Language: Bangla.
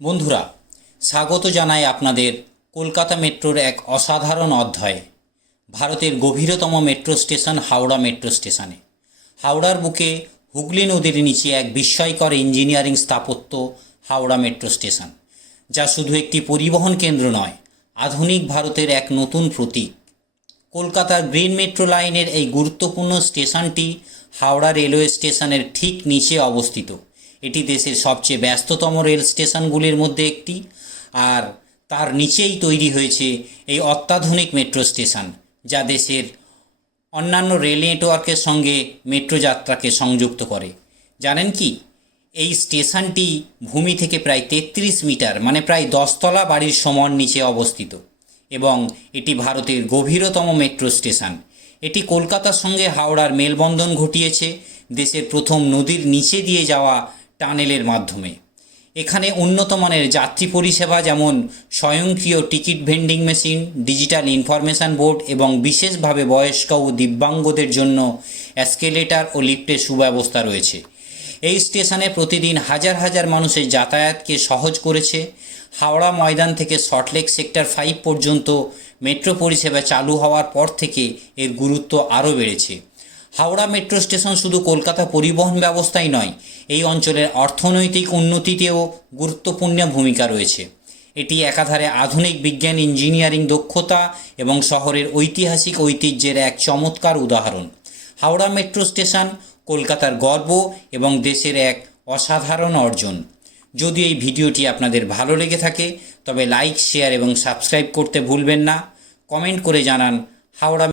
বন্ধুরা, স্বাগত জানাই আপনাদের কলকাতা মেট্রোর এক অসাধারণ অধ্যায়ে। ভারতের গভীরতম মেট্রো স্টেশন হাওড়া মেট্রো স্টেশনে। হাওড়ার বুকে হুগলি নদীর নিচে এক বিস্ময়কর ইঞ্জিনিয়ারিং স্থাপত্য হাওড়া মেট্রো স্টেশন, যা শুধু একটি পরিবহন কেন্দ্র নয়, আধুনিক ভারতের এক নতুন প্রতীক। কলকাতার গ্রিন মেট্রো লাইনের এই গুরুত্বপূর্ণ স্টেশনটি হাওড়া রেলওয়ে স্টেশনের ঠিক নিচে অবস্থিত। এটি দেশের সবচেয়ে ব্যস্ততম রেল স্টেশনগুলির মধ্যে একটি, আর তার নিচেই তৈরি হয়েছে এই অত্যাধুনিক মেট্রো স্টেশন, যা দেশের অন্যান্য রেল নেটওয়ার্কের সঙ্গে মেট্রো যাত্রাকে সংযুক্ত করে। জানেন কি, এই স্টেশনটি ভূমি থেকে প্রায় 33 মিটার মানে প্রায় 10 তলা বাড়ির সমান নিচে অবস্থিত, এবং এটি ভারতের গভীরতম মেট্রো স্টেশন। এটি কলকাতার সঙ্গে হাওড়ার মেলবন্ধন ঘটিয়েছে দেশের প্রথম নদীর নিচে দিয়ে যাওয়া টানেলের মাধ্যমে। এখানে উন্নত মানের যাত্রী পরিষেবা যেমন স্বয়ংক্রিয় ticket vending machine, digital information board এবং বিশেষভাবে বয়স্ক ও দিব্যাঙ্গদের জন্য এসকেলেটর ও লিফটের সুব্যবস্থা রয়েছে। এই স্টেশনে প্রতিদিন হাজার হাজার মানুষের যাতায়াতকে সহজ করেছে। হাওড়া ময়দান থেকে সল্টলেক সেক্টর 5 পর্যন্ত মেট্রো পরিষেবা চালু হওয়ার পর থেকে এর গুরুত্ব আরও বেড়েছে। হাওড়া মেট্রো স্টেশন শুধু কলকাতা পরিবহন ব্যবস্থাই নয়, এই অঞ্চলের অর্থনৈতিক উন্নতিতেও গুরুত্বপূর্ণ ভূমিকা রয়েছে। এটি একাধারে আধুনিক বিজ্ঞান, ইঞ্জিনিয়ারিং দক্ষতা এবং শহরের ঐতিহাসিক ঐতিহ্যের এক চমৎকার উদাহরণ। হাওড়া মেট্রো স্টেশন কলকাতার গর্ব এবং দেশের এক অসাধারণ অর্জন। যদি এই ভিডিওটি আপনাদের ভালো লেগে থাকে তবে লাইক, শেয়ার এবং সাবস্ক্রাইব করতে ভুলবেন না। কমেন্ট করে জানান হাওড়া